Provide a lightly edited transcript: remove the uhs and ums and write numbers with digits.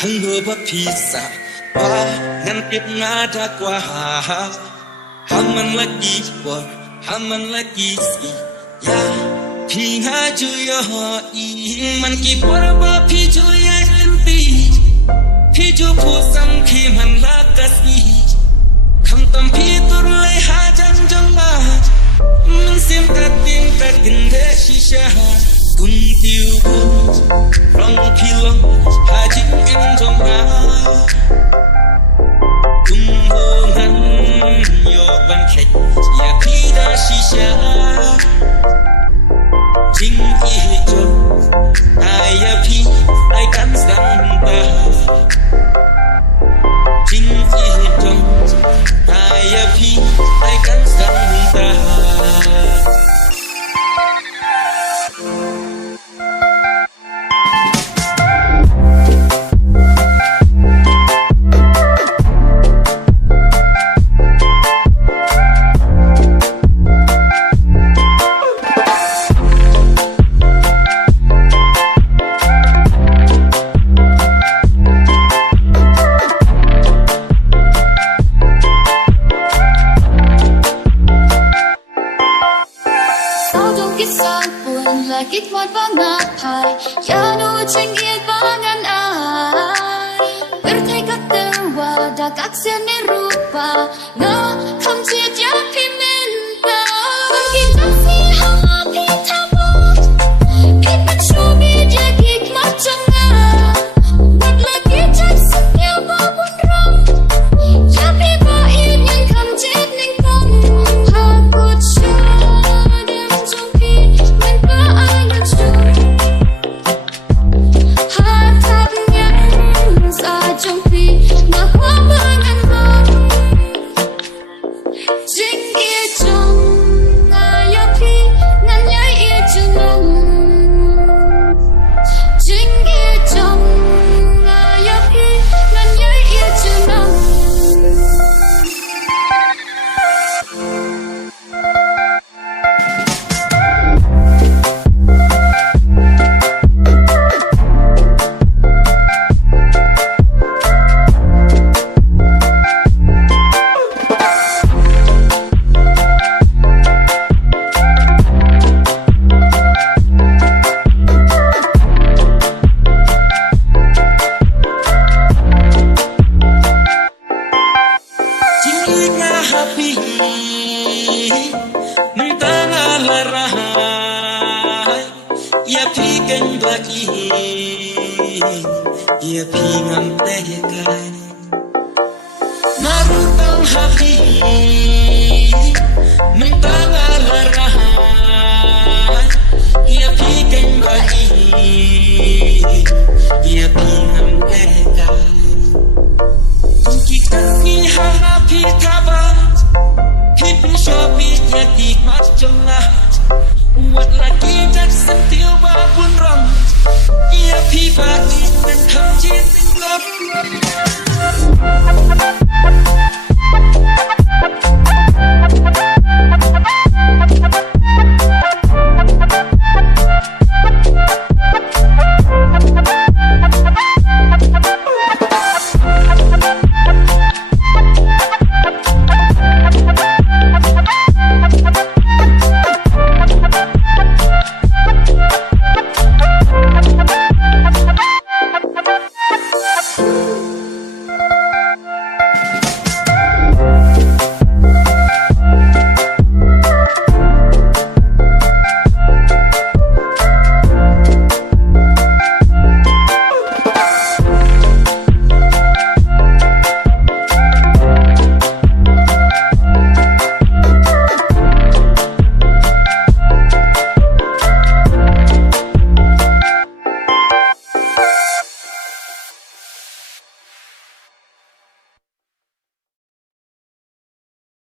Hangover pizza, ngan tiếp ngã đã qua. Haman lagi war, haman lagi si, ya. Phi ngã juya i, man ki porba phi juya lempi, phi ju phu sam khi man lakasi. Kham tam phi tur lay ha jang jang ba, man sim ta ting ta ginde shisha. Cùng tiêu buồn, lòng khi lòng, hai chính em trong ngã. Cùng hôn hắn, nhọ văn khách, nhà khi đã shisha. Chính ý chồng, ai phi, ai cắn răng ta. Chính ý chồng, ai phi, ai cắn răng ta. Kích hoạt và ngạt thải, ya nu tranh yên và ngăn ai. Berthai kata wadah kaksian rupa, nga kham jiet ya phiminta. Kita si hama pitamo, pit chumi dia kik macanga. Buat lagi cak setia babun ram, ya phiba yang kham jiet nyngkong. Hakut syadam jompi menpa ayat syur. Harap yang sa jompi ngah wabangan ham. Jing ia jom ngaya pi ngan nyai ia junong. Jing ia jom ngaya pi ngan nyai ia junong. Happy, mentanga larahai, ya pikan bagi, ya pingan tegai, marutang happy, mentanga larahai, ya pikan bagi, ya